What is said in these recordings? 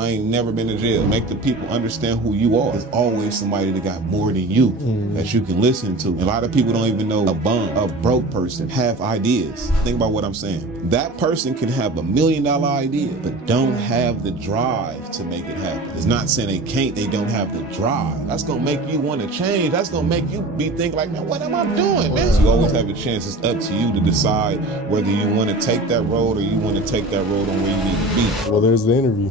I ain't never been to jail. Make the people understand who you are. There's always somebody that got more than you that you can listen to. A lot of people don't even know a broke person have ideas. Think about what I'm saying. That person can have $1 million idea, but don't have the drive to make it happen. It's not saying they can't, they don't have the drive. That's gonna make you want to change. That's gonna make you be thinking like, man, what am I doing, man? So you always have a chance. It's up to you to decide whether you want to take that road or you want to take that road on where you need to be. Well, there's the interview.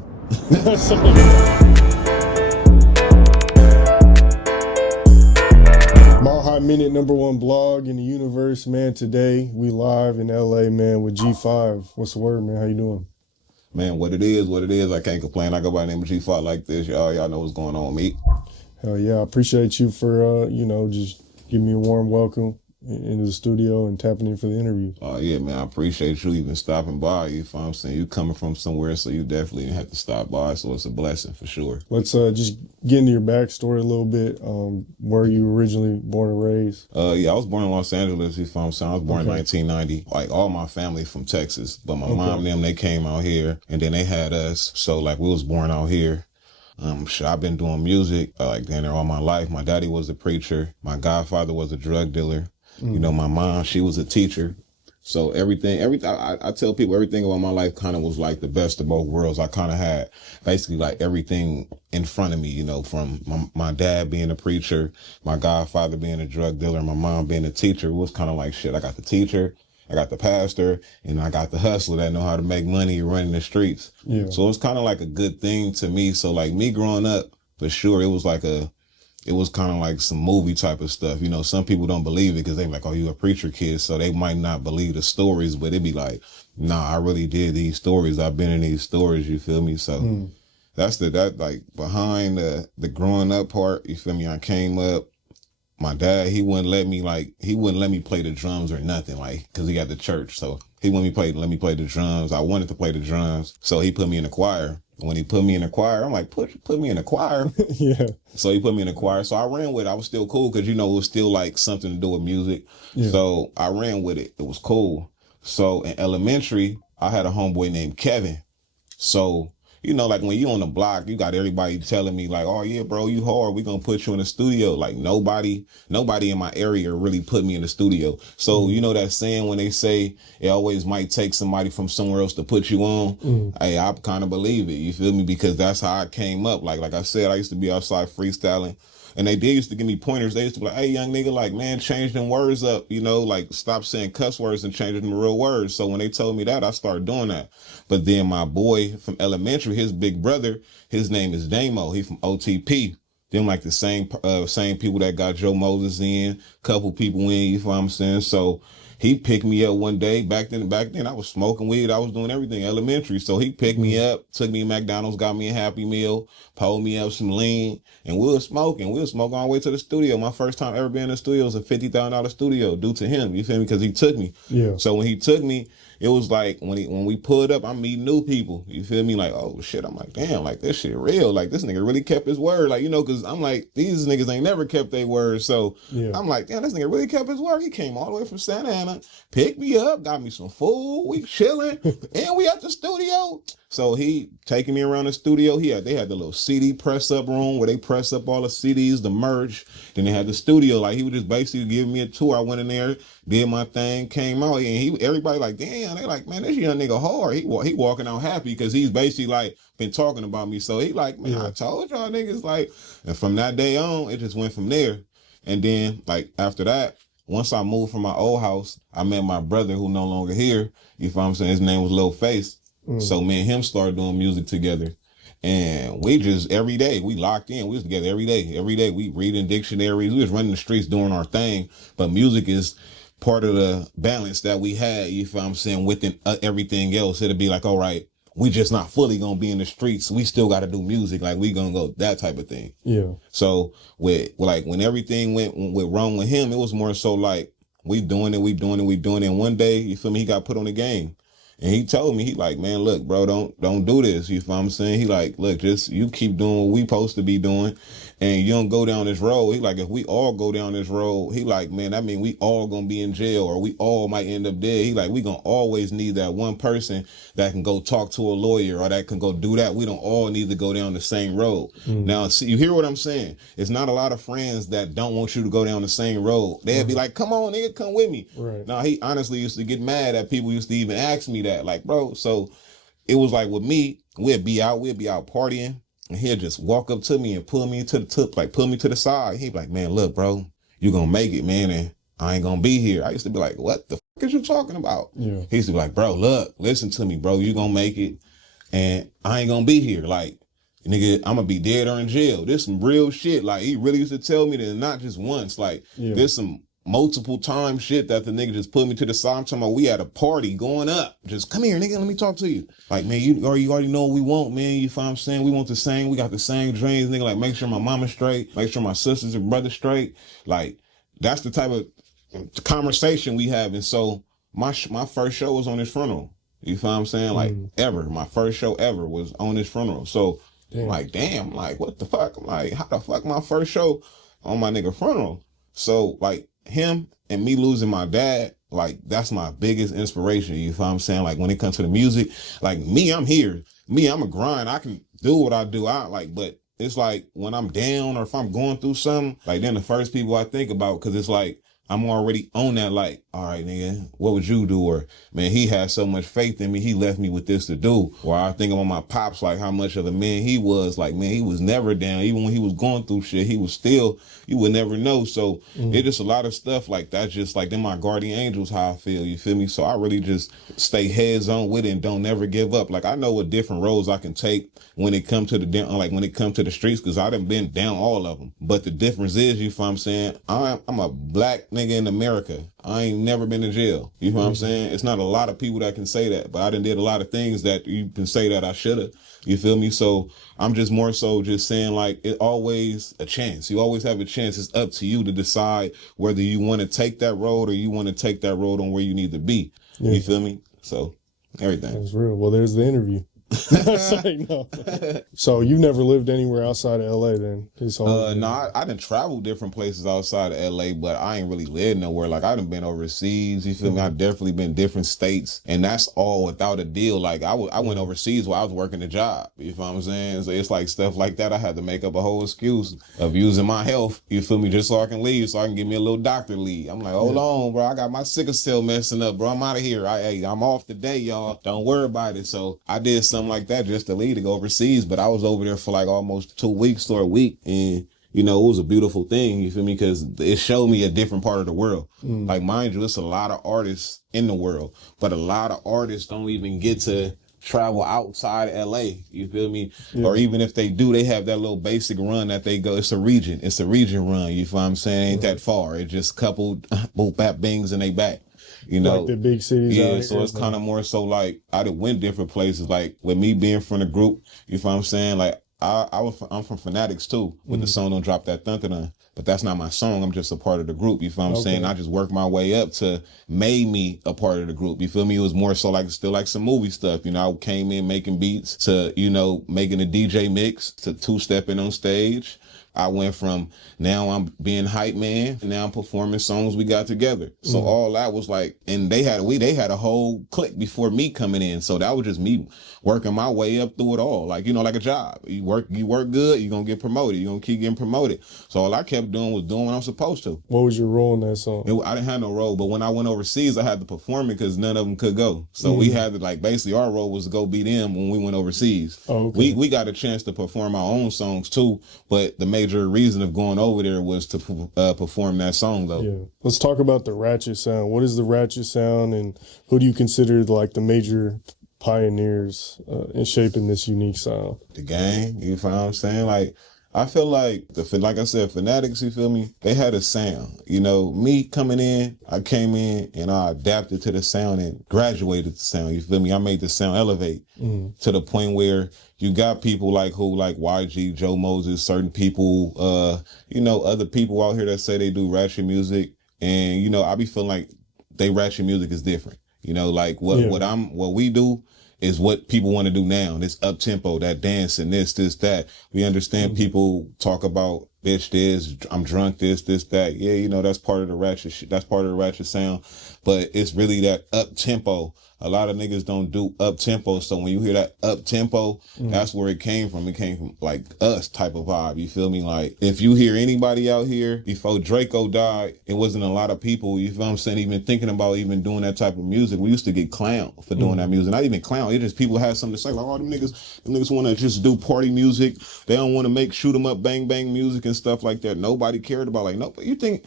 Mile High Minute, #1 blog in the universe, man. Today we live in LA, man, with G5. What's the word, man? How you doing? Man, what it is. I can't complain. I go by the name of G5 like this. Y'all know what's going on with me. Hell yeah, I appreciate you for just giving me a warm welcome into the studio and tapping in for the interview. Oh yeah, man, I appreciate you even stopping by. You know what I'm saying? You coming from somewhere, so you definitely have to stop by. So it's a blessing for sure. Let's just get into your backstory a little bit. Where you originally born and raised? Yeah, I was born in Los Angeles. You know what I'm saying? I was born in 1990. Like all my family from Texas, but my mom and them, they came out here, and then they had us. So like we was born out here. I've been doing music like down there all my life. My daddy was a preacher. My godfather was a drug dealer. You know, my mom, she was a teacher. So everything, I tell people everything about my life kind of was like the best of both worlds. I kind of had basically like everything in front of me, you know, from my dad being a preacher, my godfather being a drug dealer, my mom being a teacher. It was kind of like shit. I got the teacher, I got the pastor, and I got the hustler that know how to make money running the streets. Yeah. So it was kind of like a good thing to me. So like me growing up, for sure, it was kind of like some movie type of stuff. You know, some people don't believe it because they like, oh, you a preacher kid. So they might not believe the stories, but it'd be like, nah, I really did these stories. I've been in these stories, you feel me? So that's like behind the growing up part, you feel me? I came up, my dad, he wouldn't let me play the drums or nothing, like, cause he got the church. So he wouldn't let me play the drums. I wanted to play the drums. So he put me in the choir. When he put me in the choir, I'm like, put me in the choir. Yeah. So he put me in the choir. So I ran with it. I was still cool because, you know, it was still like something to do with music. Yeah. So I ran with it. It was cool. So in elementary, I had a homeboy named Kevin. So, you know, like when you on the block, you got everybody telling me like, oh yeah, bro, you hard. We gonna put you in the studio. Like nobody in my area really put me in the studio. So, you know that saying when they say it always might take somebody from somewhere else to put you on. Hey, I kind of believe it. You feel me? Because that's how I came up. Like I said, I used to be outside freestyling. And they used to give me pointers. They used to be like, hey, young nigga, like, man, change them words up, you know, like stop saying cuss words and change them to real words. So when they told me that, I started doing that. But then my boy from elementary, his big brother, his name is Damo. He from OTP. Them like the same people that got Joe Moses in, couple people in, you know what I'm saying? So he picked me up one day. Back then I was smoking weed. I was doing everything elementary. So he picked me up, took me to McDonald's, got me a Happy Meal, pulled me up some lean, and we were smoking. We were smoking all the way to the studio. My first time ever being in the studio was a $50,000 studio due to him. You feel me? Because he took me. Yeah. So when he took me, it was like when we pulled up, I'm meeting new people. You feel me? Like, oh shit. I'm like, damn, like this shit real. Like this nigga really kept his word. Like, you know, cause I'm like, these niggas ain't never kept their word. So yeah. I'm like, damn, this nigga really kept his word. He came all the way from Santa Ana, picked me up, got me some food. We chilling, and we at the studio. So he taking me around the studio. They had the little CD press up room where they press up all the CDs, the merch. Then they had the studio. Like he was just basically giving me a tour. I went in there, did my thing, came out, and everybody like, damn, they like, man, this young nigga hard. He walking out happy because he's basically like been talking about me. So he like, man, I told y'all niggas like, and from that day on, it just went from there. And then like after that, once I moved from my old house, I met my brother who no longer here. You know what I'm saying? His name was Lil Face. So me and him started doing music together. And we just, every day, we locked in. We was together every day. Every day, we reading dictionaries. We was running the streets doing our thing. But music is part of the balance that we had, you know what I'm saying, within everything else. It'd be like, all right, we just not fully going to be in the streets. We still got to do music. Like, we going to go that type of thing. Yeah. So, when everything went wrong with him, it was more so like, we doing it. And one day, you feel me, he got put on the game. And he told me, he like, man, look, bro, don't do this. You know what I'm saying? He like, look, just you keep doing what we supposed to be doing, and you don't go down this road. He like, if we all go down this road, he like, man, that mean we all gonna be in jail, or we all might end up dead. He like, we gonna always need that one person that can go talk to a lawyer, or that can go do that. We don't all need to go down the same road. Now, see, you hear what I'm saying? It's not a lot of friends that don't want you to go down the same road. They'd be like, come on, nigga, come with me. Right. Now, he honestly used to get mad that people used to even ask me that. Like, bro, so it was like with me, we'd be out partying, and he'll just walk up to me and pull me to the tip, like pull me to the side. He'd be like, man, look, bro, you gonna make it, man, and I ain't gonna be here. I used to be like, what the fuck is you talking about? Yeah. He used to be like, bro, look, listen to me, bro, you gonna make it, and I ain't gonna be here. Like, nigga, I'm gonna be dead or in jail. This some real shit. Like, he really used to tell me that, not just once. Like, there's some multiple time shit that the nigga just put me to the side. I'm talking about, we had a party going up. Just come here, nigga, let me talk to you. Like, man, you already know what we want, man. You feel what I'm saying? We want the same. We got the same dreams, nigga. Like, make sure my mama's straight. Make sure my sisters and brothers straight. Like, that's the type of conversation we have. And so my first show was on his funeral. You feel what I'm saying? Like, ever. My first show ever was on his funeral. So I'm like, damn, like, what the fuck? I'm like, how the fuck my first show on my nigga funeral? So, like, him and me losing my dad, like, that's my biggest inspiration. You feel what I'm saying? Like, when it comes to the music, like, me, I'm here. Me, I'm a grind. I can do what I do. But it's like, when I'm down or if I'm going through something, like, then the first people I think about, because it's like, I'm already on that, like, all right, nigga, what would you do? Or, man, he had so much faith in me, he left me with this to do. Or I think about my pops, like, how much of a man he was. Like, man, he was never down. Even when he was going through shit, he was still, you would never know. So it's just a lot of stuff like that. Just like, them my guardian angels, how I feel, you feel me? So I really just stay heads on with it and don't never give up. Like, I know what different roads I can take when it comes to the streets, because I done been down all of them. But the difference is, you feel what I'm saying? I'm a black nigga in America. I ain't never been to jail. You know what I'm saying? It's not a lot of people that can say that, but I done did a lot of things that you can say that I should have. You feel me? So I'm just more so just saying, like, it always a chance. You always have a chance. It's up to you to decide whether you want to take that road or you want to take that road on where you need to be. Yeah. You feel me? So everything. That's real. Well, there's the interview. Sorry, no. So you've never lived anywhere outside of LA then? No, I done traveled different places outside of LA, but I ain't really lived nowhere. Like, I done been overseas, you feel me? I've definitely been different states, and that's all without a deal. Like, I went overseas while I was working a job, you feel what I'm saying? So it's like stuff like that. I had to make up a whole excuse of using my health, you feel me, just so I can leave, so I can give me a little doctor leave. I'm like, hold on, bro, I got my sickle cell messing up, bro. I'm out of here. I'm off today, y'all. Don't worry about it. So I did something like that just to leave to go overseas, but I was over there for like almost 2 weeks or a week, and you know, it was a beautiful thing, you feel me, because it showed me a different part of the world. Like, mind you, it's a lot of artists in the world, but a lot of artists don't even get to travel outside of LA, you feel me? Or even if they do, they have that little basic run that they go, it's a region run, you feel what I'm saying? Ain't that far. It's just a couple boop bap bangs and they back. You know, like the big cities. Yeah, so it's kind of more so like I done went different places. Like, with me being from the group, you feel what I'm saying? Like, I'm from Finatticz too, with the song Don't Drop That Thunterdun. But that's not my song. I'm just a part of the group. You feel what I'm saying? I just worked my way up to made me a part of the group. You feel me? It was more so like still like some movie stuff. You know, I came in making beats to, you know, making a DJ mix to two-stepping on stage. I went from now I'm being hype man, and now I'm performing songs we got together. So all that was like, and they had a whole clique before me coming in. So that was just me working my way up through it all. Like, you know, like a job. You work good, you're gonna get promoted. You're gonna keep getting promoted. So all I kept doing was doing what I'm supposed to. What was your role in that song? I didn't have no role, but when I went overseas, I had to perform it because none of them could go. So we had to, like, basically our role was to go beat them when we went overseas. We got a chance to perform our own songs too, but the major reason of going over there was to perform that song though. Yeah. Let's talk about the Ratchet sound. What is the Ratchet sound, and who do you consider like the major pioneers in shaping this unique sound? The gang, you feel what I'm saying? Like, I feel like, like I said, Finatticz, you feel me? They had a sound. You know, me coming in, I came in and I adapted to the sound and graduated the sound. You feel me? I made the sound elevate to the point where you got people like YG, Joe Moses, certain people, you know, other people out here that say they do ratchet music. And, you know, I be feeling like they ratchet music is different. You know, like what we do is what people want to do now. This up tempo, that dancing, this, that. We understand people talk about bitch this, I'm drunk, this, that. Yeah, you know, that's part of the ratchet shit. That's part of the ratchet sound. But it's really that up tempo. A lot of niggas don't do up tempo. So when you hear that up tempo, that's where it came from. It came from like us type of vibe. You feel me? Like if you hear anybody out here before Draco died, it wasn't a lot of people, you feel what I'm saying, even thinking about even doing that type of music. We used to get clowned for doing that music. Not even clown. It just people had something to say like, oh, them niggas want to just do party music. They don't want to make shoot 'em up, bang, bang music and stuff like that. Nobody cared about like, no, but you think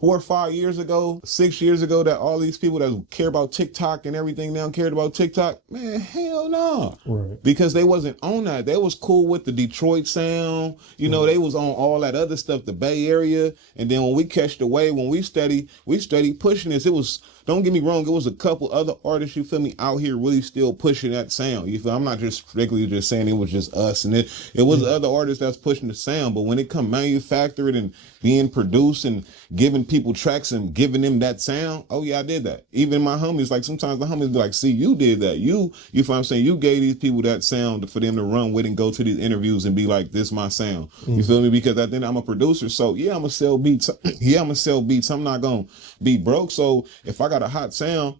4 or 5 years ago, 6 years ago, that all these people that care about TikTok and everything now cared about TikTok? Man, hell no. Right. Because they wasn't on that. They was cool with the Detroit sound. You know, they was on all that other stuff, the Bay Area. And then when we catch the wave, when we steady pushing this, it was, don't get me wrong, it was a couple other artists, you feel me, out here really still pushing that sound. You feel, I'm not just strictly just saying it was just us and it was other artists that's pushing the sound. But when it come manufactured and being produced and giving people tracks and giving them that sound, oh yeah, I did that. Even my homies, like sometimes the homies be like, see, you did that. You feel what I'm saying? You gave these people that sound for them to run with and go to these interviews and be like, this my sound. You feel me? Because at the end I'm a producer. So yeah, I'm gonna sell beats. Yeah, I'm gonna sell beats. I'm not gonna be broke. So if I got a hot sound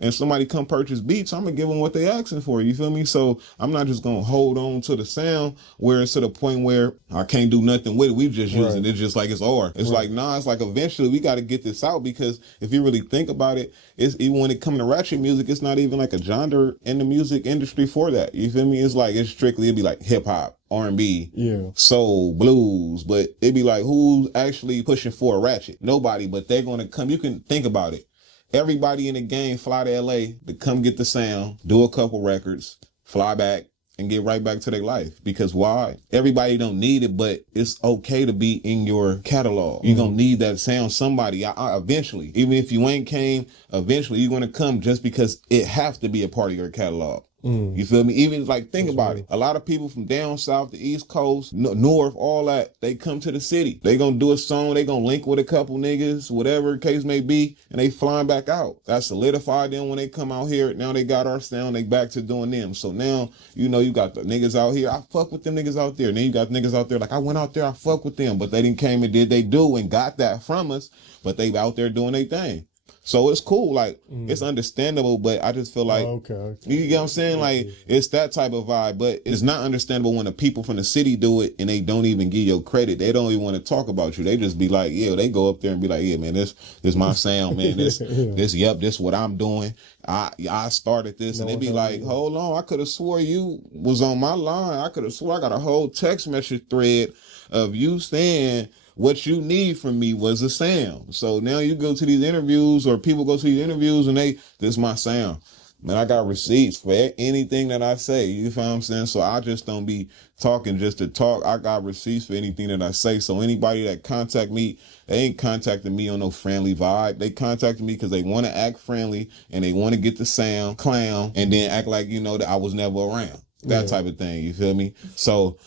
and somebody come purchase beats, I'm gonna give them what they asking for. You feel me? So I'm not just gonna hold on to the sound where it's to the point where I can't do nothing with it. We just using it just like it's art. It's like, nah, it's like eventually we got to get this out, because if you really think about it, it's even when it comes to ratchet music, it's not even like a genre in the music industry for that. You feel me? It's like, it's strictly, it'd be like hip hop, R&B, soul, blues, but it'd be like, who's actually pushing for a ratchet? Nobody, but they're gonna come. You can think about it. Everybody in the game fly to LA to come get the sound, do a couple records, fly back, and get right back to their life. Because why? Everybody don't need it, but it's okay to be in your catalog. You're gonna need that sound. Somebody, eventually, even if you ain't came, eventually you're gonna come, just because it has to be a part of your catalog. You feel me? Even like, think about it. A lot of people from down south, the East Coast, north, all that, they come to the city. They gonna do a song, they gonna link with a couple niggas, whatever the case may be, and they flying back out. That solidified them when they come out here. Now they got our sound, they back to doing them. So now, you know, you got the niggas out here. I fuck with them niggas out there. And then you got niggas out there like, I went out there, I fuck with them, but they didn't came and did they do and got that from us, but they out there doing their thing. So it's cool, like, it's understandable, but I just feel like, you get what I'm saying? Like, it's that type of vibe, but it's not understandable when the people from the city do it and they don't even give you credit. They don't even want to talk about you. They just be like, yeah, they go up there and be like, yeah, man, this my sound, man. This what I'm doing. I started this, and they be like, hold on, I could have swore you was on my line. I could have swore I got a whole text message thread of you saying what you need from me was a sound. So now you go to these interviews, or people go to these interviews, and this is my sound. Man, I got receipts for anything that I say. You feel what I'm saying? So I just don't be talking just to talk. I got receipts for anything that I say. So anybody that contact me, they ain't contacting me on no friendly vibe. They contacted me because they want to act friendly and they want to get the sound, clown, and then act like, you know, that I was never around. That type of thing. You feel me? So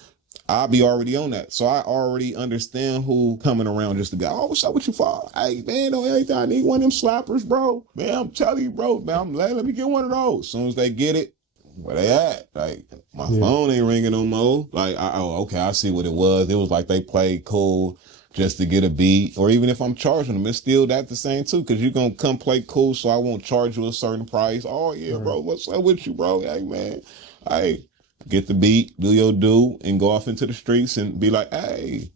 I'll be already on that. So I already understand who coming around just to go, oh, what's up with you, for? Hey, man, don't everything. I need one of them slappers, bro. Man, I'm telling you, bro, man, let me get one of those. As soon as they get it, where they at? Like, my phone ain't ringing no more. Like, okay, I see what it was. It was like they played cool just to get a beat. Or even if I'm charging them, it's still that the same too, because you're going to come play cool, so I won't charge you a certain price. Oh, yeah, bro, what's up with you, bro? Hey, man, hey. Get the beat, do your do, and go off into the streets and be like, hey.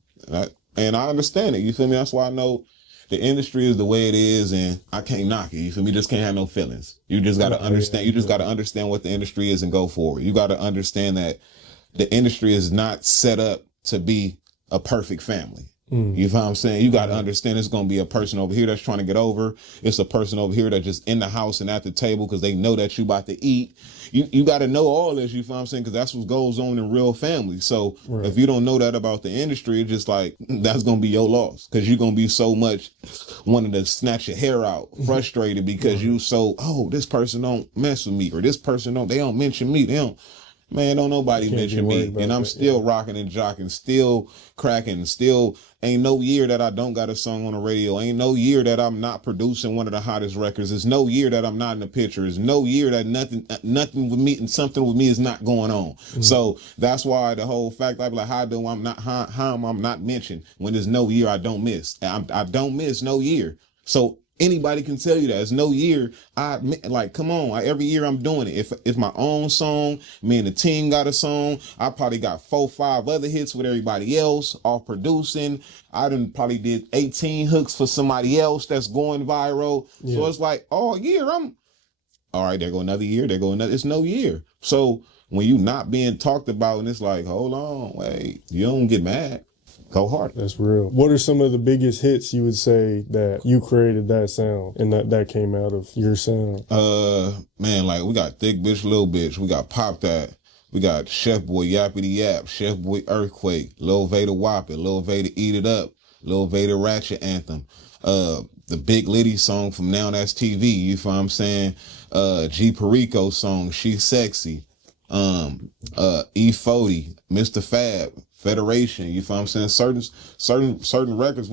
And I understand it. You feel me? That's why I know the industry is the way it is, and I can't knock it. You feel me? Just can't have no feelings. You just got to understand. You just got to understand what the industry is and go forward. You got to understand that the industry is not set up to be a perfect family. You feel what I'm saying? You got to understand it's going to be a person over here that's trying to get over. It's a person over here that's just in the house and at the table because they know that you about to eat. You got to know all this, you feel what I'm saying? Because that's what goes on in real families. So if you don't know that about the industry, it's just like, that's going to be your loss, because you're going to be so much wanting to snatch your hair out, frustrated because you so, oh, this person don't mess with me, or this person they don't mention me. Man, don't nobody mention me. And I'm still rocking and jocking, still cracking, still ain't no year that I don't got a song on the radio. Ain't no year that I'm not producing one of the hottest records. It's no year that I'm not in the picture. It's no year that nothing with me and something with me is not going on. Mm-hmm. So that's why the whole fact I be like, how am I not mentioned when there's no year I don't miss? I don't miss no year. So anybody can tell you that. It's no year. Come on. Every year I'm doing it. If my own song, me and the team got a song, I probably got 4 or 5 other hits with everybody else, all producing. I done probably did 18 hooks for somebody else that's going viral. Yeah. So it's like all year I'm, all right, there go another year. There go another. It's no year. So when you not being talked about and it's like, hold on, wait, you don't get mad. Go hard. That's real. What are some of the biggest hits you would say that you created that sound and that came out of your sound? Man, like we got Thick Bitch, Little Bitch. We got Pop That. We got Chef Boy, Yappity Yap, Chef Boy, Earthquake, Lil Vader Whop It, Lil Vader Eat It Up, Lil Vader Ratchet Anthem. The Big Liddy song from Now That's TV. You feel what I'm saying? G Perico song, She's Sexy. E40, Mr. Fab, Federation, you feel what I'm saying? Certain records,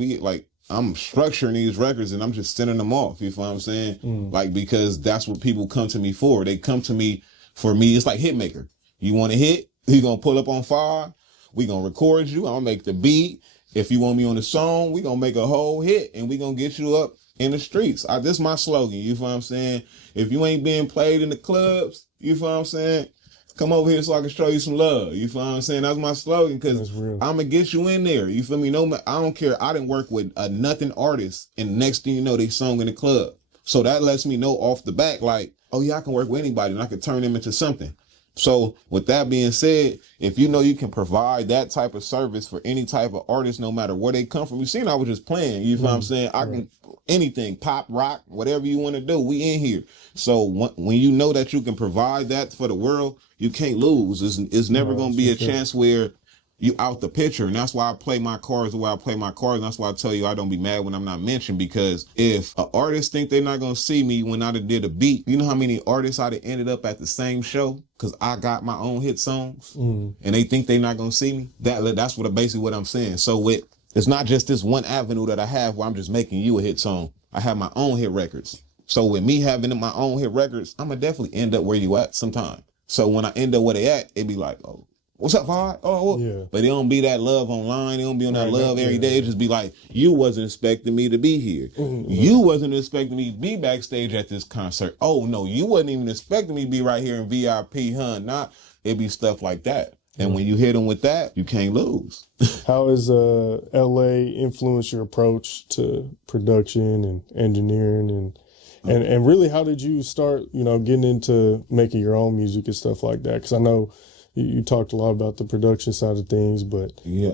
I'm structuring these records and I'm just sending them off, you feel what I'm saying? Like, because that's what people come to me for. They come to me for me. It's like Hitmaker. You want a hit? You gonna pull up on fire? We gonna record you. I'm gonna make the beat. If you want me on the song, we gonna make a whole hit and we gonna get you up in the streets. This is my slogan, you feel what I'm saying? If you ain't being played in the clubs, you feel what I'm saying? Come over here so I can show you some love. You feel what I'm saying? That's my slogan, because I'm going to get you in there. You feel me? No, I don't care. I didn't work with a nothing artist, and next thing you know, they sung in the club. So that lets me know off the back, like, oh yeah, I can work with anybody and I can turn them into something. So with that being said, if you know you can provide that type of service for any type of artist, no matter where they come from, you seen I was just playing, you feel what I'm saying? I can, anything, pop, rock, whatever you want to do, we in here. So when you know that you can provide that for the world, you can't lose. It's never going to be a chance where you out the picture. And that's why I play my cards the way I play my cards. And that's why I tell you I don't be mad when I'm not mentioned, because if an artist think they're not going to see me when I did a beat, you know how many artists I ended up at the same show because I got my own hit songs and they think they're not going to see me? That's basically what I'm saying. So it's not just this one avenue that I have where I'm just making you a hit song. I have my own hit records. So with me having my own hit records, I'm going to definitely end up where you at sometime. So when I end up where they at, it be like, oh, what's up, Vod? Oh, yeah. But it don't be that love online. It don't be on that love every day. It just be like, you wasn't expecting me to be here. You wasn't expecting me to be backstage at this concert. Oh, no, you wasn't even expecting me to be right here in VIP, huh? Nah, it be stuff like that. And when you hit them with that, you can't lose. How has LA influenced your approach to production and engineering and really, how did you start, getting into making your own music and stuff like that? Because I know you talked a lot about the production side of things, but yeah,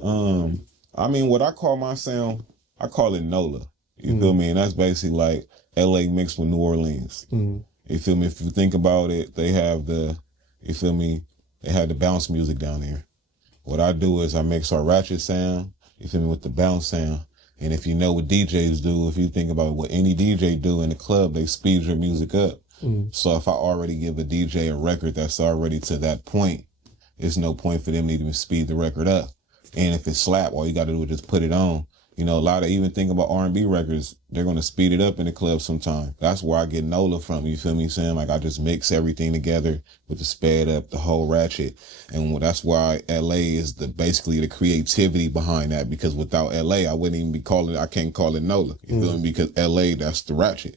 I mean, what I call my sound, I call it NOLA. You feel me? And that's basically like LA mixed with New Orleans. You feel me? If you think about it, they have the bounce music down there. What I do is I mix our ratchet sound, you feel me, with the bounce sound. And if you know what DJs do, if you think about what any DJ do in the club, they speed your music up. So if I already give a DJ a record that's already to that point, there's no point for them to even speed the record up. And if it's slap, all you got to do is just put it on. A lot of even think about R&B records, they're going to speed it up in the club sometime. That's where I get NOLA from, you feel me saying? Like I just mix everything together with the sped up, the whole ratchet. And that's why LA is basically the creativity behind that, because without LA, I can't call it NOLA. You feel me? Because LA, that's the ratchet.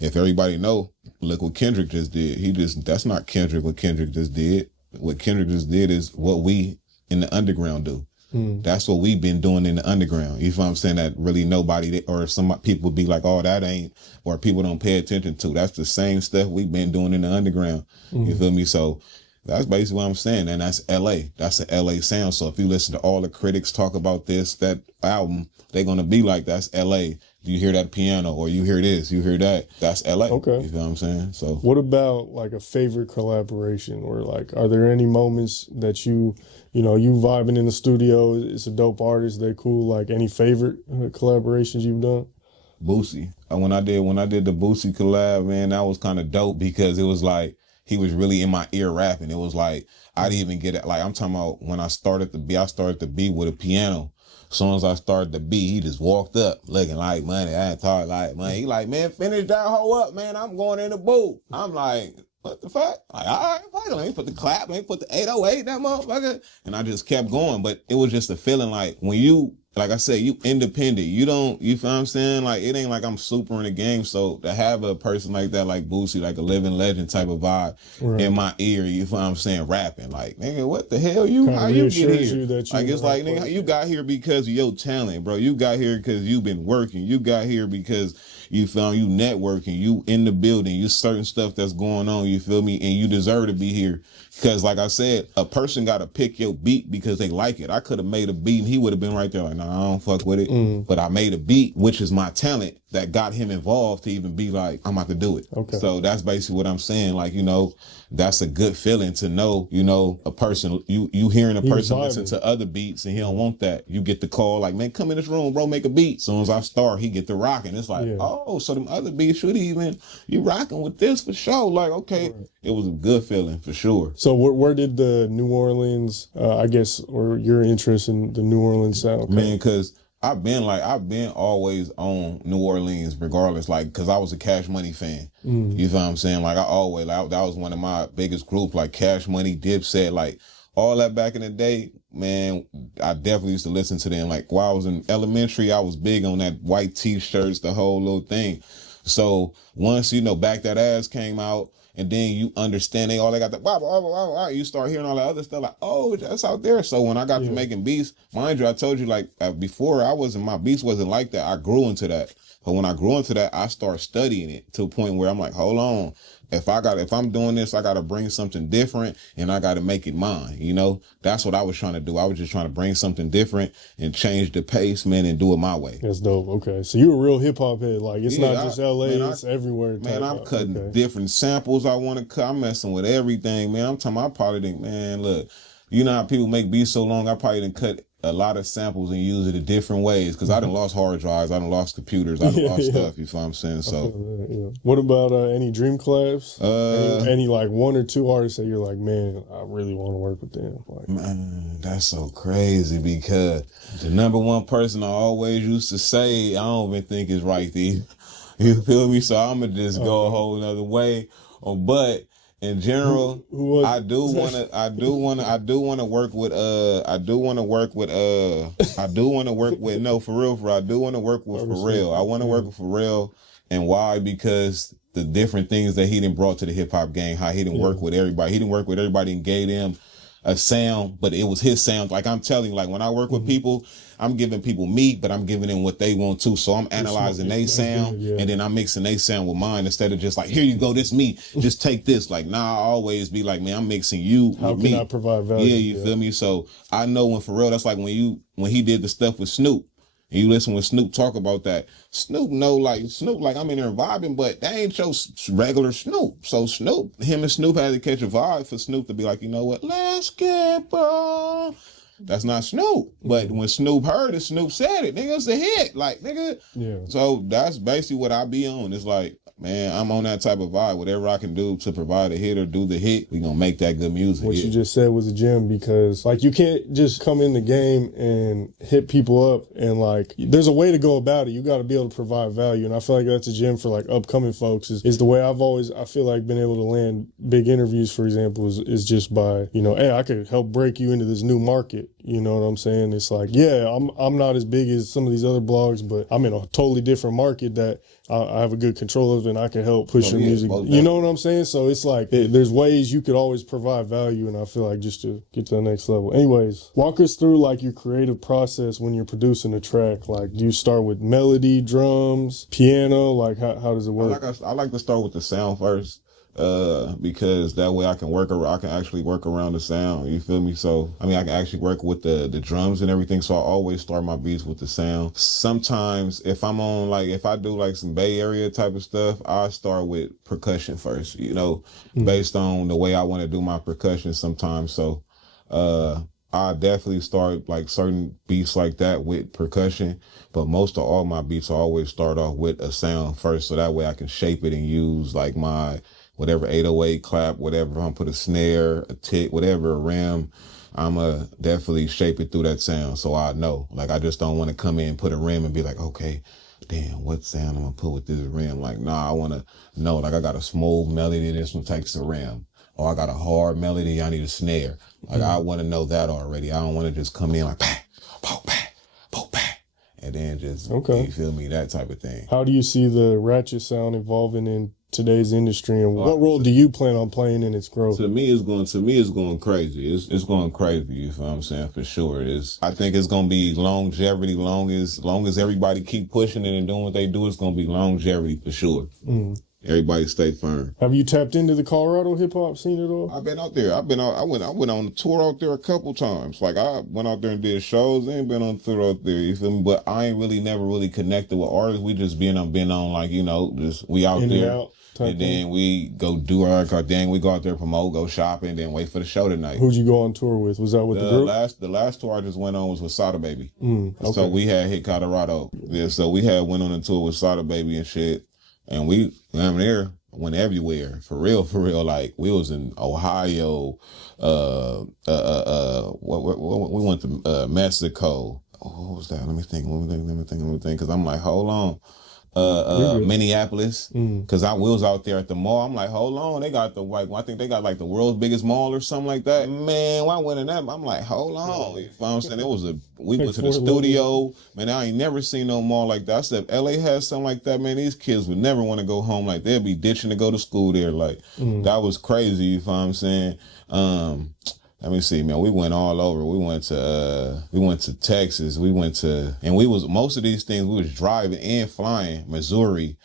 If everybody know, look what Kendrick just did. That's not Kendrick what Kendrick just did. What Kendrick just did is what we in the underground do. That's what we've been doing in the underground. You feel what I'm saying? That really nobody, or some people be like, oh, that ain't, or people don't pay attention to. That's the same stuff we've been doing in the underground. You feel me? So that's basically what I'm saying. And that's LA. That's an LA sound. So if you listen to all the critics talk about that album, they're going to be like, that's LA. You hear that piano, or you hear this, you hear that. That's LA. Okay. You feel what I'm saying? So what about like a favorite collaboration, or like, are there any moments that you vibing in the studio, it's a dope artist, they cool, like any favorite collaborations you've done? Boosie. When I did the Boosie collab, man, that was kind of dope, because it was like, he was really in my ear rapping. It was like, I didn't even get it. Like, I'm talking about when I started the beat with a piano. As soon as I started the beat, he just walked up looking like money. I ain't talking like money. He like, man, finish that hoe up, man. I'm going in the booth. I'm like, what the fuck? Like, all right, fuck it. Let me put the clap. Let me put the 808, that motherfucker. And I just kept going. But it was just a feeling like when you, like I said, you independent. You don't, you feel what I'm saying? Like, it ain't like I'm super in the game. So to have a person like that, like Boosie, like a living legend type of vibe in my ear, you feel what I'm saying? Rapping. Like, nigga, what the hell how you get here? Like, it's like, nigga, you got here because of your talent, bro. You got here because you've been working. You got here because you found you networking, you in the building, you certain stuff that's going on, you feel me? And you deserve to be here. Because like I said, a person got to pick your beat because they like it. I could have made a beat and he would have been right there like, nah, I don't fuck with it. But I made a beat, which is my talent, that got him involved to even be like, I'm about to do it. Okay. So that's basically what I'm saying. Like, you know, that's a good feeling to know, you know, a person, you hearing a person listen to other beats and he don't want that. You get the call like, man, come in this room, bro, make a beat. As soon as I start, he get the rocking. It's like, oh, so them other beats should even, you rocking with this for sure. Like, okay, it was a good feeling for sure. So where did the New Orleans, I guess, or your interest in the New Orleans sound? Man, because I've been always on New Orleans regardless, like, cause I was a Cash Money fan. You feel what I'm saying? Like I always, like, that was one of my biggest groups, like Cash Money, Dipset, like all that back in the day, man, I definitely used to listen to them. Like while I was in elementary, I was big on that white t-shirts, the whole little thing. So once, you know, Back That Ass came out, and then you understand they got the blah, blah, blah, blah, you start hearing all that other stuff like, oh, that's out there. So when I got to making beats, mind you, I told you like before my beats wasn't like that. I grew into that. But when I grew into that, I started studying it to a point where I'm like, hold on. If I'm doing this, I got to bring something different and I got to make it mine. You know, that's what I was trying to do. I was just trying to bring something different and change the pace, man, and do it my way. That's dope. Okay. So you a real hip hop head. Like it's not just LA, it's everywhere. Man, I'm cutting different samples I want to cut. I'm messing with everything, man. I'm talking, I probably think, man, look, you know how people make beats so long, I probably didn't cut a lot of samples and use it in different ways because I done lost hard drives, I done lost computers, I done lost stuff, you feel what I'm saying? So what about any dream collabs? Any like one or two artists that you're like, man, I really want to work with them? Like, man, that's so crazy because the number one person I always used to say, I don't even think is right there. You feel me? So I'm gonna just go a whole nother way. But in general, I do wanna work with Pharrell. I wanna work with Pharrell. And why? Because the different things that he done brought to the hip hop game, how he didn't work with everybody. He didn't work with everybody and gave them a sound, but it was his sound. Like I'm telling you, like when I work with people, I'm giving people me, but I'm giving them what they want too. So I'm analyzing their sound and then I'm mixing their sound with mine instead of just like, here you go, this me, just take this. Like, nah, I always be like, man, I'm mixing you with me. How can I provide value? Yeah, you feel me? So I know when Pharrell, that's like when he did the stuff with Snoop. And you listen when Snoop talk about that. Snoop like I'm in there vibing, but that ain't your regular Snoop. So him and Snoop had to catch a vibe for Snoop to be like, you know what, let's get ball. That's not Snoop. But when Snoop heard it, Snoop said it. Nigga, it's a hit. Like, nigga. Yeah. So that's basically what I be on. It's like, man, I'm on that type of vibe. Whatever I can do to provide a hit or do the hit, we gonna make that good music. What you just said was a gem because, like, you can't just come in the game and hit people up and, like, there's a way to go about it. You got to be able to provide value. And I feel like that's a gem for, like, upcoming folks is the way I've always, I feel like, been able to land big interviews, for example, is just by, you know, hey, I could help break you into this new market. You know what I'm saying? It's like, yeah, I'm not as big as some of these other blogs, but I'm in a totally different market that I have a good control of, and I can help push your music. You know what I'm saying? So it's like, there's ways you could always provide value, and I feel like just to get to the next level. Anyways, walk us through like your creative process when you're producing a track. Like, do you start with melody, drums, piano? Like, how does it work? I like to start with the sound first. Because that way I can actually work around the sound. You feel me? So, I mean, I can actually work with the drums and everything. So I always start my beats with the sound. Sometimes if I'm on, like, if I do like some Bay Area type of stuff, I start with percussion first, you know, based on the way I want to do my percussion sometimes. So, I definitely start like certain beats like that with percussion, but most of all my beats I always start off with a sound first. So that way I can shape it and use like my whatever 808 clap, whatever. If I'm put a snare, a tick, whatever, a rim, I'ma definitely shape it through that sound. So I know, like, I just don't want to come in and put a rim and be like, okay, damn, what sound I'm gonna put with this rim? Like, nah, I want to know, like, I got a smooth melody, this one takes a rim. Or I got a hard melody, I need a snare. Like, I want to know that already. I don't want to just come in like, bah, bah, bah, bah, bah, and then just, you feel me, that type of thing. How do you see the Ratchet sound evolving in today's industry, and what role do you plan on playing in its growth? To me, it's going crazy. It's going crazy. You know what I'm saying? For sure. I think it's going to be longevity. Long as everybody keep pushing it and doing what they do, it's going to be longevity for sure. Everybody stay firm. Have you tapped into the Colorado hip hop scene at all? I've been out there. I went on a tour out there a couple times. Like, I went out there and did shows. I ain't been on tour out there. You feel me? But I ain't never really connected with artists. We just been on like, you know, just we out in there. And then we go do our thing. We go out there, promote, go shopping, then wait for the show tonight. Who'd you go on tour with? Was that with the group? The last tour I just went on was with Sada Baby. Okay. So we had hit Colorado. Yeah, so we went on a tour with Sada Baby and shit. And we went everywhere. For real. Like, we was in Ohio. We went to Mexico. Oh, what was that? Let me think. Because I'm like, hold on. Minneapolis, because I was out there at the mall. I'm like, hold on, they got I think they got like the world's biggest mall or something like that. Man, when I went in that, I'm like, hold on. You know what I'm saying? We went to the studio. Man, I ain't never seen no mall like that. I said, if LA has something like that, man, these kids would never want to go home. Like, they'd be ditching to go to school there. Like, that was crazy. You know what I'm saying? Let me see, man. We went all over. We went to Texas. Most of these things we was driving and flying. Missouri,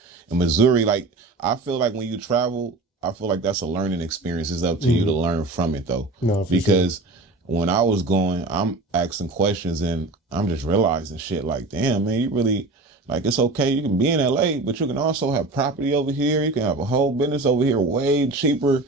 like, I feel like when you travel, I feel like that's a learning experience. It's up to you to learn from it though. No, because when I was going, I'm asking questions and I'm just realizing shit like, damn, man, you really, like, it's okay. You can be in LA, but you can also have property over here. You can have a whole business over here way cheaper.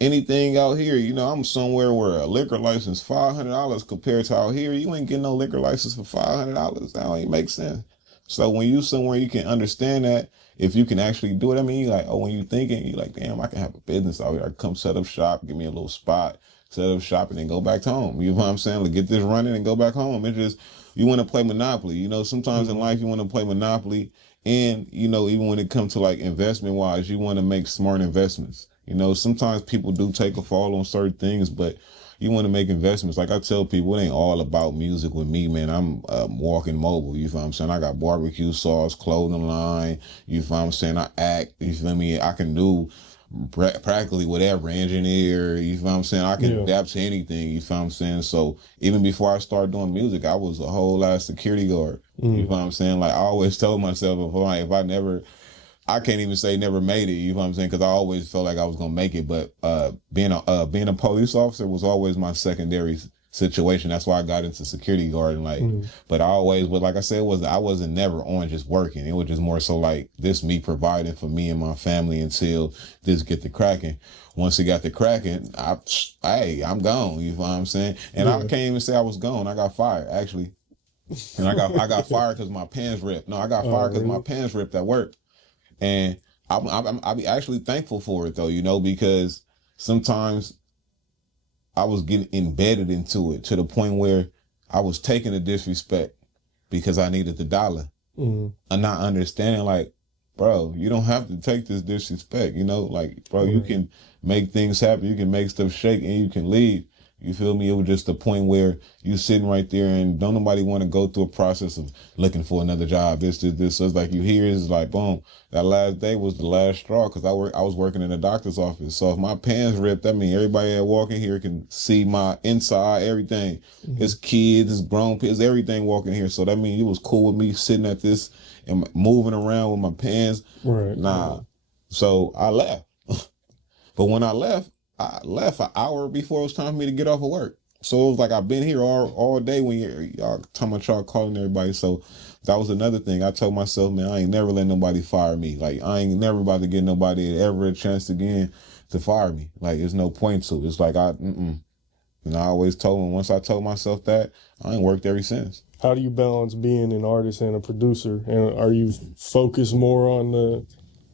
Anything out here, you know, I'm somewhere where a liquor license $500 compared to out here. You ain't getting no liquor license for $500. That don't even make sense. So when you somewhere you can understand that, if you can actually do it, I mean, you like, oh, when you thinking, you like, damn, I can have a business out here. I can come set up shop, give me a little spot, set up shop, and then go back home. You know what I'm saying? Like, get this running and go back home. It's just, you want to play Monopoly. You know, sometimes in life you want to play Monopoly, and, you know, even when it comes to like investment wise, you want to make smart investments. You know, sometimes people do take a fall on certain things, but you want to make investments. Like I tell people, it ain't all about music with me, man. I'm walking mobile, you feel what I'm saying? I got barbecue sauce, clothing line, you feel what I'm saying? I act, you feel me? I can do practically whatever, engineer, you feel what I'm saying? I can adapt to anything, you feel what I'm saying? So even before I started doing music, I was a whole lot of security guard, you feel what I'm saying? Like, I always told myself, I can't even say never made it, you know what I'm saying? Because I always felt like I was going to make it. But being a police officer was always my secondary situation. That's why I got into security guard. And like, but like I said, I wasn't never on just working. It was just more so like this me providing for me and my family until this get the cracking. Once it got the cracking, I'm gone, you know what I'm saying? And I can't even say I was gone. I got fired, actually. And I got fired because my pants ripped. No, I got fired because my pants ripped at work. And I'll be actually thankful for it though, you know, because sometimes I was getting embedded into it to the point where I was taking the disrespect because I needed the dollar and not understanding, like, bro, you don't have to take this disrespect, you know, like, bro, you can make things happen. You can make stuff shake and you can leave. You feel me? It was just the point where you sitting right there and don't nobody want to go through a process of looking for another job, this. So it's like you hear it's like, boom, that last day was the last straw because I was working in a doctor's office. So if my pants ripped, that means everybody that walk in here can see my inside, everything. It's kids, it's grown kids, everything walking here. So that means it was cool with me sitting at this and moving around with my pants. Right. Nah. So I left. But when I left an hour before it was time for me to get off of work. So it was like I've been here all day when y'all talking about y'all calling everybody. So that was another thing. I told myself, man, I ain't never let nobody fire me. Like, I ain't never about to get nobody ever a chance again to fire me. Like, there's no point to it. It's like And I always told him, once I told myself that, I ain't worked ever since. How do you balance being an artist and a producer? And are you focused more on the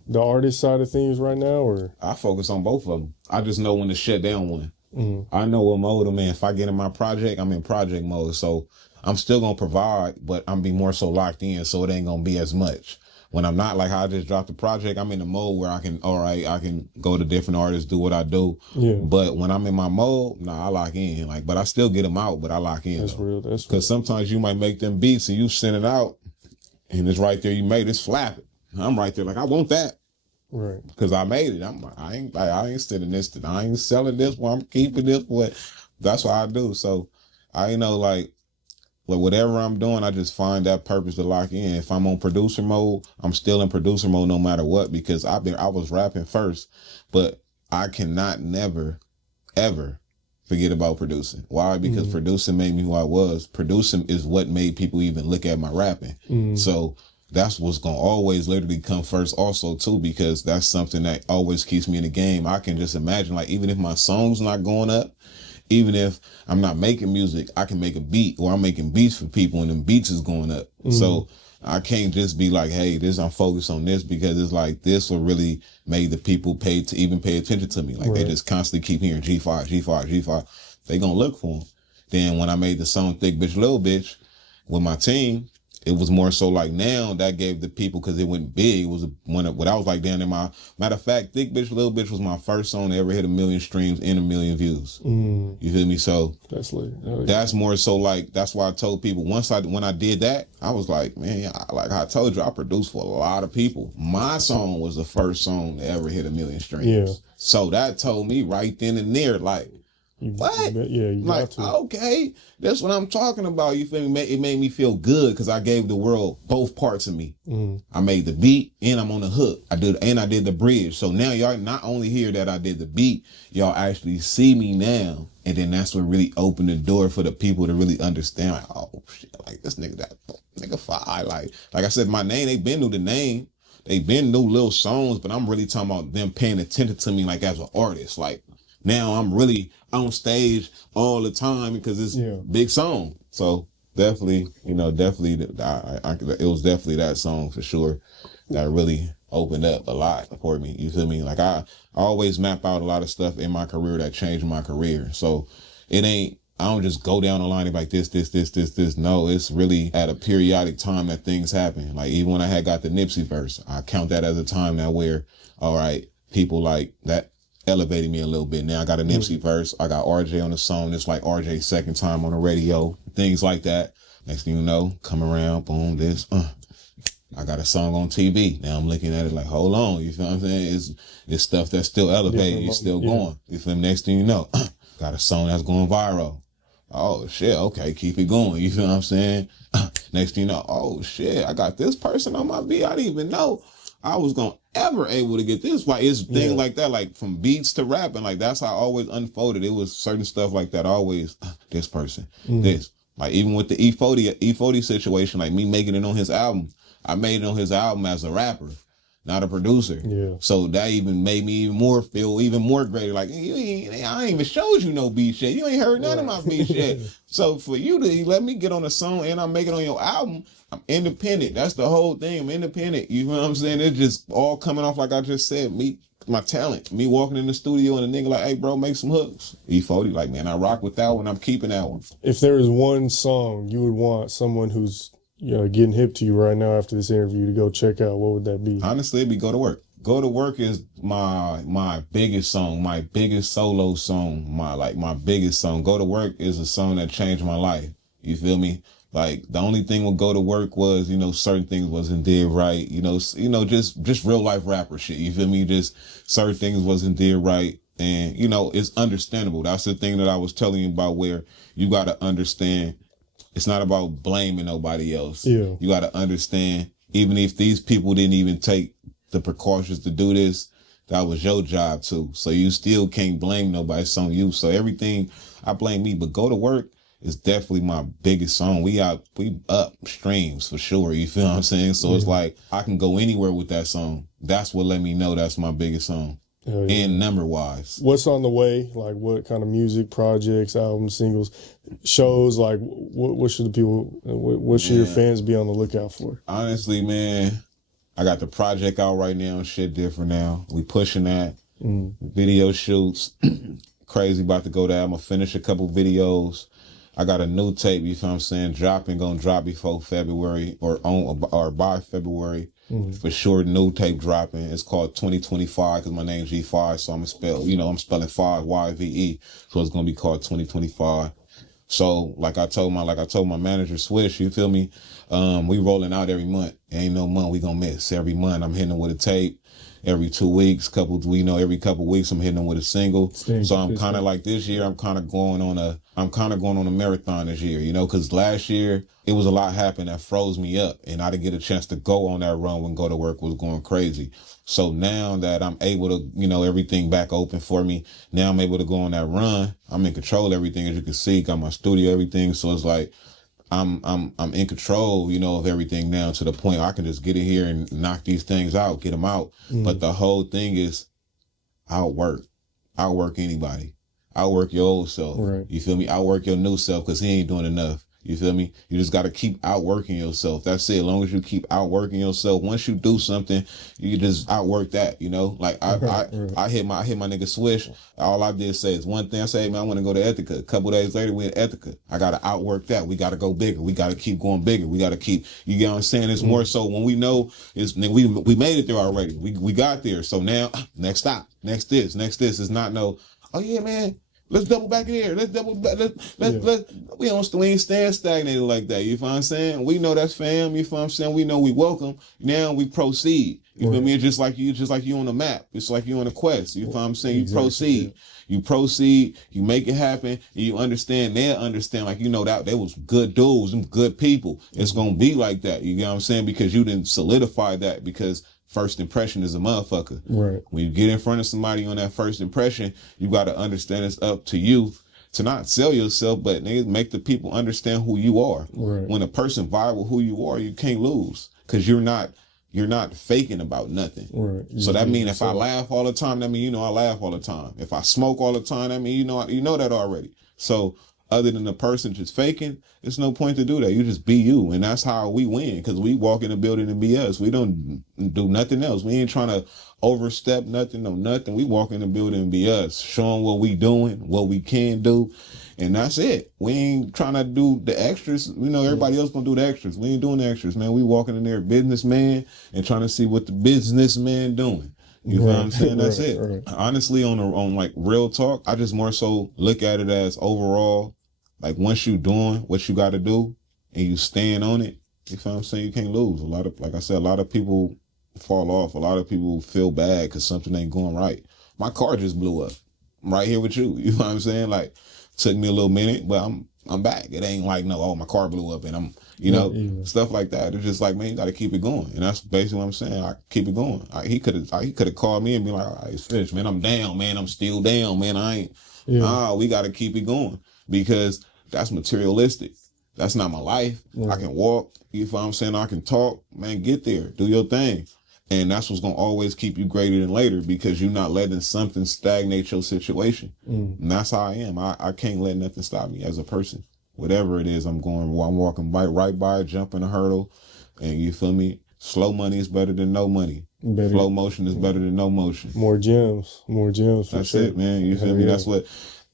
the artist side of things right now, or? I focus on both of them. I just know when to shut down one. I know what mode I'm in. If I get in my project, I'm in project mode. So I'm still going to provide, but I'm be more so locked in, so it ain't going to be as much. When I'm not, like how I just dropped the project, I'm in the mode where I can go to different artists, do what I do. Yeah. But when I'm in my mode, I lock in. Like, but I still get them out, but I lock in. That's real. That's because sometimes you might make them beats and you send it out, and it's right there. You made it's flapping. I'm right there, like I want that. Right. Because I made it. I ain't sitting this. I ain't selling this one. I'm keeping this one. That's what I do. So I know like whatever I'm doing, I just find that purpose to lock in. If I'm on producer mode, I'm still in producer mode no matter what, because I was rapping first, but I cannot never, ever forget about producing. Why? Because producing made me who I was. Producing is what made people even look at my rapping. So that's what's going to always literally come first also too, because that's something that always keeps me in the game. I can just imagine, like, even if my song's not going up, even if I'm not making music, I can make a beat, or I'm making beats for people and them beats is going up. So I can't just be like, hey, I'm focused on this, because it's like this will really make the people pay attention to me. Like they just constantly keep hearing G5, G5, G5. They gonna look for them. Then when I made the song Thick Bitch, Little Bitch with my team, it was more so like now that gave the people, because it went big. It was when I was like down in my, matter of fact, Thick Bitch, Little Bitch was my first song to ever hit 1 million streams and 1 million views. You feel me? So that's lit. That's more so like, that's why I told people when I did that, I was like, man, like I told you, I produced for a lot of people. My song was the first song to ever hit 1 million streams. Yeah. So that told me right then and there, like, what? Yeah, you like, got to. Okay, that's what I'm talking about. You feel me? It made me feel good, because I gave the world both parts of me. I made the beat and I'm on the hook. I did the bridge. So now y'all not only hear that I did the beat, y'all actually see me now. And then that's what really opened the door for the people to really understand, like, oh shit, like this nigga fire. Like I said, my name, they been knew the name. They been knew little songs, but I'm really talking about them paying attention to me like as an artist. Like now I'm really on stage all the time because it's big song. So definitely, it was definitely that song for sure that really opened up a lot for me. You feel me? Like I always map out a lot of stuff in my career that changed my career. So I don't just go down the line and like this. No, it's really at a periodic time that things happen. Like even when I had got the Nipsey verse, I count that as a time now where, all right, people like that elevated me a little bit. Now I got a Nipsey verse. I got RJ on the song. It's like RJ's second time on the radio. Things like that. Next thing you know, come around, boom, this. I got a song on TV. Now I'm looking at it like, hold on. You feel what I'm saying? It's stuff that's still elevated. It's still going. You feel me? Next thing you know, got a song that's going viral. Oh shit, okay, keep it going. You feel what I'm saying? Next thing you know, oh shit, I got this person on my beat. I didn't even know I was gonna ever able to get this. Like it's things like that, like from beats to rapping. Like that's how I always unfolded. It was certain stuff like that. Always this person, this. Like even with the E40 situation, like me making it on his album, I made it on his album as a rapper, not a producer. Yeah. So that even made me feel even more greater. Like I ain't even showed you no beat shit. You ain't heard none of my beat shit. So for you to let me get on a song and I make it on your album, I'm independent. That's the whole thing. I'm independent. You know what I'm saying? It's just all coming off like I just said. My talent. Me walking in the studio and a nigga like, hey bro, make some hooks. E40 like, man, I rock with that one. I'm keeping that one. If there is one song you would want someone who's getting hip to you right now after this interview to go check out, what would that be? Honestly, it'd be Go to Work. Go to Work is my biggest song, my biggest solo song, my biggest song. Go to Work is a song that changed my life. You feel me? Like the only thing with Go to Work was, certain things wasn't did right. Just real life rapper shit. You feel me? Just certain things wasn't did right. And, it's understandable. That's the thing that I was telling you about, where you got to understand it's not about blaming nobody else. Yeah. You got to understand, even if these people didn't even take the precautions to do this, that was your job too. So you still can't blame nobody. It's on you. So everything, I blame me, but Go to Work is definitely my biggest song. We up streams for sure. You feel what I'm saying? So it's like, I can go anywhere with that song. That's what let me know that's my biggest song. And number wise. What's on the way? Like what kind of music, projects, albums, singles, shows? Like what should the people, what should your fans be on the lookout for? Honestly, man, I got the project out right now. Shit different now. We pushing that. Video shoots. Crazy about to go there. I'm going to finish a couple videos. I got a new tape, you feel what I'm saying, gonna drop before February or by February. For sure, new tape dropping. It's called 2025 because my name's G5, so I'm spelling 5yve, so it's gonna be called 2025. So like I told my manager Swish, you feel me? We rolling out every month. Ain't no month we gonna miss. Every month I'm hitting them with a tape. Every 2 weeks, every couple weeks I'm hitting them with a single. So I'm kind of like this year, I'm kind of going on a marathon this year, because last year it was a lot happened that froze me up, and I didn't get a chance to go on that run when Go to Work was going crazy. So now that I'm able to, everything back open for me, now I'm able to go on that run. I'm in control of everything, as you can see, got my studio, everything. So it's like, I'm in control, of everything now, to the point I can just get in here and knock these things out, get them out. But the whole thing is outwork anybody, outwork your old self. Right. You feel me? Outwork your new self, because he ain't doing enough. You feel me? You just got to keep outworking yourself. That's it. As long as you keep outworking yourself, once you do something, you just outwork that, Like I hit my nigga Swish. All I did say is one thing. I say, man, I want to go to Ethica. A couple days later, we in Ethica. I got to outwork that. We got to go bigger. We got to keep going bigger. We got to keep, you get what I'm saying? It's more so when we know we made it there already. We got there. So now, next stop, next this. It's not oh yeah, man. Let's double back in here. Let's double back. We ain't stand stagnated like that. You feel what I'm saying? We know that's fam. You feel what I'm saying? We know we welcome. Now we proceed. You feel me? It's just like you on the map. It's like you on a quest. You feel what I'm saying? You proceed. You proceed. You make it happen. And you understand. They'll understand. Like, that they was good dudes and good people. It's gonna be like that. You get what I'm saying? Because you didn't solidify that, because first impression is a motherfucker. Right. When you get in front of somebody on that first impression, you got to understand it's up to you to not sell yourself, but make the people understand who you are. Right. When a person vibe with who you are, you can't lose, because you're not faking about nothing. Right. So that means if I laugh all the time, that means I laugh all the time. If I smoke all the time, that means you know that already. So other than the person just faking, it's no point to do that. You just be you. And that's how we win, because we walk in the building and be us. We don't do nothing else. We ain't trying to overstep nothing, no nothing. We walk in the building and be us, showing what we doing, what we can do. And that's it. We ain't trying to do the extras. Everybody else gonna do the extras. We ain't doing the extras, man. We walking in there businessman and trying to see what the businessman doing. You know what I'm saying? That's it. Right. Honestly, on like real talk, I just more so look at it as overall, like once you doing what you got to do and you stand on it, you know what I'm saying? You can't lose. Like I said, a lot of people fall off. A lot of people feel bad because something ain't going right. My car just blew up. I'm right here with you. You know what I'm saying? Like, took me a little minute, but I'm back. It ain't like, my car blew up and I'm, stuff like that. It's just like, man, you got to keep it going. And that's basically what I'm saying. I keep it going. He could have called me and be like, all right, Fish, man, I'm down, man. I'm still down, man. I ain't, we got to keep it going, because that's materialistic. That's not my life. I can walk, you know what I'm saying? I can talk, man, get there, do your thing. And that's what's going to always keep you greater than later, because you're not letting something stagnate your situation. And that's how I am. I can't let nothing stop me as a person. Whatever it is, I'm walking right by, jumping a hurdle. And you feel me? Slow money is better than no money. Slow motion is better than no motion. More gems. That's it, man. You feel me? That's what,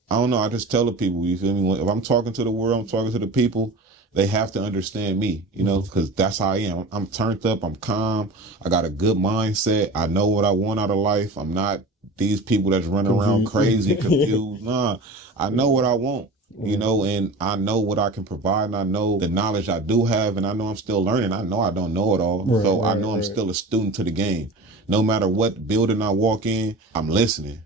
I don't know. I just tell the people, you feel me? If I'm talking to the world, I'm talking to the people, they have to understand me, because that's how I am. I'm turned up. I'm calm. I got a good mindset. I know what I want out of life. I'm not these people that's running around crazy, confused. Nah, I know what I want, and I know what I can provide, and I know the knowledge I do have, and I know I'm still learning. I know I don't know it all. So I know I'm still a student to the game. No matter what building I walk in, I'm listening,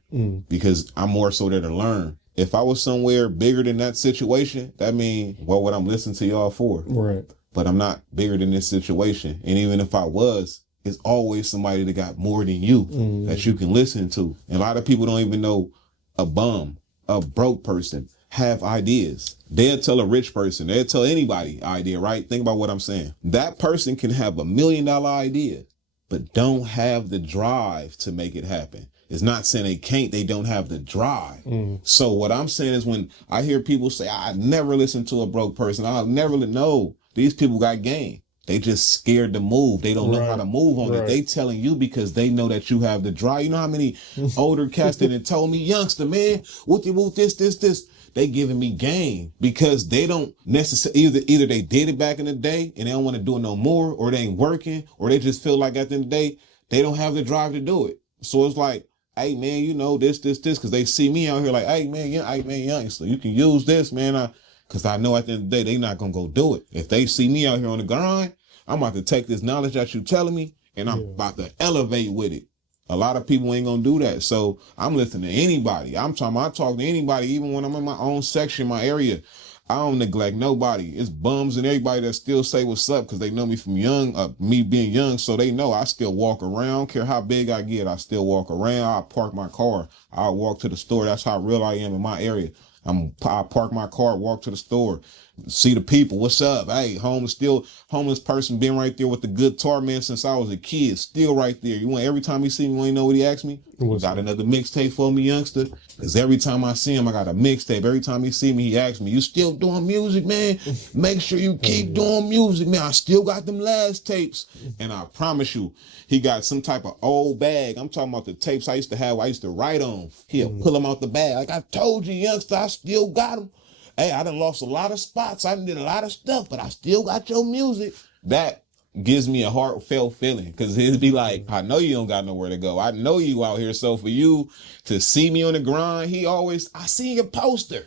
because I'm more so there to learn. If I was somewhere bigger than that situation, that means, what would I'm listening to y'all for? Right. But I'm not bigger than this situation. And even if I was, it's always somebody that got more than you that you can listen to. And a lot of people don't even know a bum, a broke person, have ideas. They'll tell a rich person, they'll tell anybody idea, right? Think about what I'm saying. That person can have $1 million idea, but don't have the drive to make it happen. It's not saying they can't, they don't have the drive. So what I'm saying is, when I hear people say, I never listen to a broke person, I'll never know, these people got game. They just scared to move. They don't know how to move on it. They telling you because they know that you have the drive. You know how many older cats that had told me, youngster, man, whoop this. They giving me game because they don't necessarily, either they did it back in the day and they don't want to do it no more, or they ain't working, or they just feel like at the end of the day, they don't have the drive to do it. So it's like, hey man, you know, this, because they see me out here like, hey man, youngster, you can use this, man. Because I know at the end of the day, they not going to go do it. If they see me out here on the grind, I'm about to take this knowledge that you telling me and I'm about to elevate with it. A lot of people ain't going to do that. So I'm listening to anybody. I talk to anybody, even when I'm in my own section, my area. I don't neglect nobody. It's bums and everybody that still say what's up because they know me from young, me being young. So they know I still walk around. Care how big I get, I still walk around. I park my car. I walk to the store. That's how real I am in my area. I park my car, walk to the store, see the people. What's up? Hey, homeless person been right there with the guitar, man, since I was a kid. Still right there. You want every time he see me, you want to know what he asked me? Got another mixtape for me, youngster? Because every time I see him, I got a mixtape. Every time he see me, he asks me, you still doing music, man? Make sure you keep doing music, man. I still got them last tapes. And I promise you, he got some type of old bag. I'm talking about the tapes I used to have, I used to write on. He'll pull them out the bag. Like I told you, youngster, I still got them. Hey, I done lost a lot of spots. I done did a lot of stuff, but I still got your music. That gives me a heartfelt feeling because it'd be like, I know you don't got nowhere to go. I know you out here. So for you to see me on the grind, I see your poster.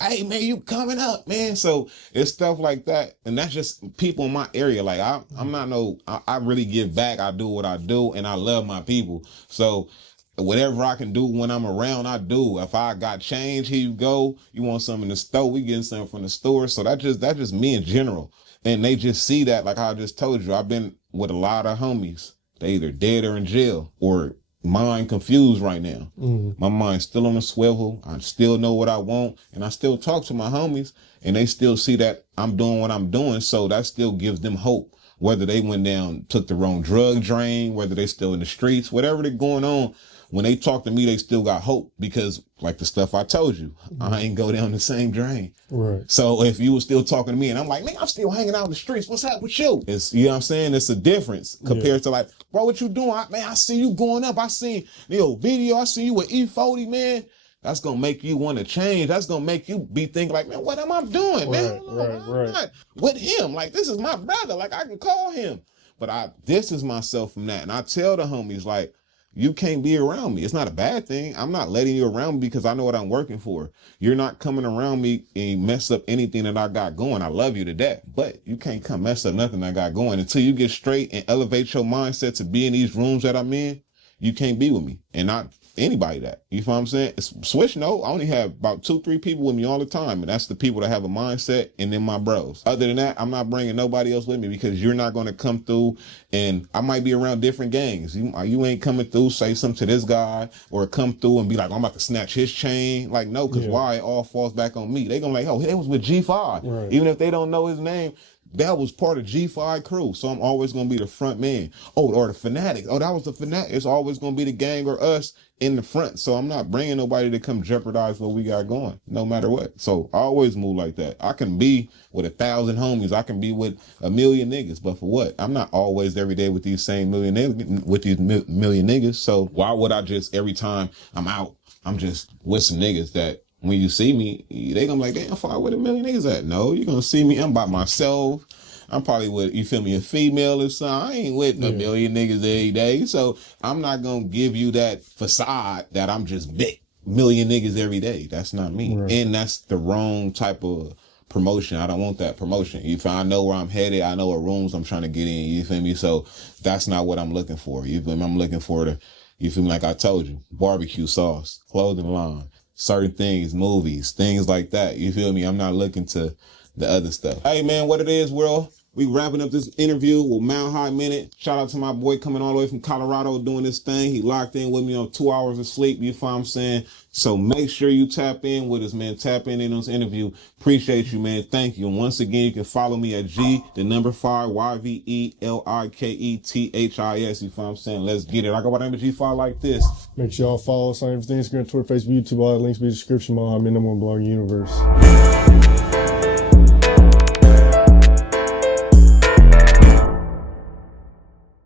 Hey man, you coming up, man. So it's stuff like that. And that's just people in my area. Like I really give back. I do what I do and I love my people. So whatever I can do when I'm around, I do. If I got change, here you go. You want something in the store, we getting something from the store. So that's just me in general. And they just see that, like I just told you, I've been with a lot of homies. They either dead or in jail or mind confused right now. My mind's still on the swivel. I still know what I want. And I still talk to my homies and they still see that I'm doing what I'm doing. So that still gives them hope. Whether they went down, took the wrong drug drain, whether they still in the streets, whatever they're going on. When they talk to me, they still got hope because like the stuff I told you, I ain't go down the same drain. Right. So if you were still talking to me and I'm like, man, I'm still hanging out in the streets. What's up with you? It's, you know what I'm saying? It's a difference compared to like, bro, what you doing? I see you going up. I seen the video. I see you with E40, man. That's going to make you want to change. That's going to make you be thinking like, man, what am I doing, man? I'm not with him. Like, this is my brother. Like, I can call him. But I distance myself from that. And I tell the homies, like, you can't be around me. It's not a bad thing. I'm not letting you around me because I know what I'm working for. You're not coming around me and mess up anything that I got going. I love you to death, but you can't come mess up nothing I got going until you get straight and elevate your mindset to be in these rooms that I'm in. You can't be with me and not anybody that. You know what I'm saying? Swish, no, I only have about 2-3 people with me all the time. And that's the people that have a mindset and then my bros. Other than that, I'm not bringing nobody else with me because you're not going to come through and I might be around different gangs. You ain't coming through, say something to this guy or come through and be like, I'm about to snatch his chain. Like, no, because why? It all falls back on me. They going to like, oh, they was with G5. Right. Even if they don't know his name, that was part of G5 crew. So I'm always going to be the front man. Oh, or the Finatticz. Oh, that was the Finatticz. It's always going to be the gang or us in the front. So I'm not bringing nobody to come jeopardize what we got going, no matter what. So I always move like that. I can be with 1,000 homies. I can be with 1 million niggas. But for what? I'm not always every day with these same million niggas. So why would I just, every time I'm out, I'm just with some niggas that when you see me, they gonna be like, damn, far where the 1 million niggas at? No, you're gonna see me, I'm by myself. I'm probably with, you feel me, a female or something. I ain't with 1 million niggas every day. So I'm not gonna give you that facade that I'm just big 1 million niggas every day. That's not me. Right. And that's the wrong type of promotion. I don't want that promotion. If I know where I'm headed, I know what rooms I'm trying to get in. You feel me? So that's not what I'm looking for. You feel me? I'm looking for you feel me, like I told you, barbecue sauce, clothing line, certain things, movies, things like that. You feel me? I'm not looking to the other stuff. Hey man, what it is, world? We wrapping up this interview with Mount High Minute. Shout out to my boy coming all the way from Colorado doing this thing. He locked in with me on 2 hours of sleep. You feel what I'm saying? So make sure you tap in with us, man. Tap in this interview. Appreciate you, man. Thank you. And once again, you can follow me at G5yve LIKETHIS. You feel what I'm saying? Let's get it. I got my name is G5 like this. Make sure y'all follow us on everything. Instagram, Twitter, Facebook, YouTube. All the links be in the description. I'm in the one blog universe.